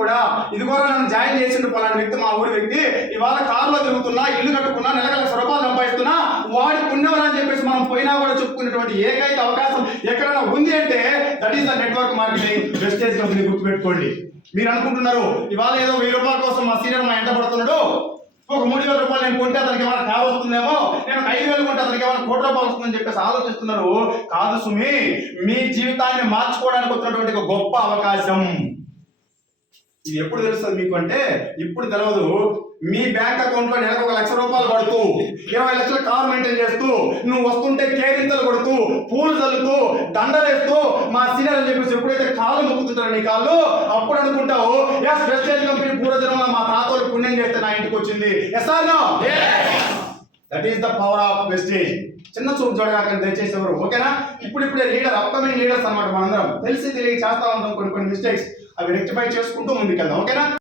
కూడా ఇదిగో నన్ను జాయిన్ చేసిండు పలానా వ్యక్తి మా ఊరి వ్యక్తి. ఇవాళ కారులో తిరుగుతున్నా ఇల్లు కట్టుకున్నా నెలకల నెల సంపాదిస్తున్నా వాడి పుణ్యవరా చెప్పేసి మనం పోయినా కూడా చెప్పుకునేటువంటి ఏకైక అవకాశం ఎక్కడైనా ఉంది అంటే that is the network marketing wastage company గుర్తుపెట్టుకోండి. మీరు అనుకుంటున్నారు ఇవాళ ఏదో వెయ్యి రూపాయల కోసం మా సీనియర్ మా ఎంట పడుతున్నాడు. ఒక మూడు వేల రూపాయలు నేను కొంటే అతనికి ఏమైనా కారు వస్తుందేమో నేను ఐదు వేలు కొంటే అతనికి ఏమైనా కోటి రూపాయలు వస్తుందని చెప్పేసి ఆలోచిస్తున్నారు. కాదు సుమి మీ జీవితాన్ని మార్చుకోవడానికి వచ్చినటువంటి ఒక గొప్ప అవకాశం. ఇది ఎప్పుడు తెలుస్తుంది మీకు అంటే ఇప్పుడు తెలియదు మీ బ్యాంక్ అకౌంట్లో నెలకు ఒక లక్ష రూపాయలు పడుతూ ఇరవై లక్షల కార్ మెయింటైన్ చేస్తూ నువ్వు వస్తుంటే కేరింతలు కొడుతూ పూలు చల్లుతూ దండలేస్తూ మా సీనియర్ అని చెప్పేసి ఎప్పుడైతే కాలు మొక్కుతుంటారో నీ కాళ్ళు అప్పుడు అనుకుంటావు ఎస్ వెస్టేజ్ కంపెనీ పూర్వజన్మ మా తాతలు పుణ్యం చేస్తే నా ఇంటికి వచ్చింది. Yes or no that is the power of wastage చిన్న చూపు చూడగాక దయచేసేవారు ఓకేనా? ఇప్పుడు ఇప్పుడే లీడర్ అప్కమింగ్ లీడర్స్ అన్నమాట మనందరం. తెలిసి తెలియ చేస్తా ఉంటాం కొన్ని కొన్ని మిస్టేక్స్ అవి రెక్టిఫై చేసుకుంటూ ముందుకెళ్దాం ఓకేనా?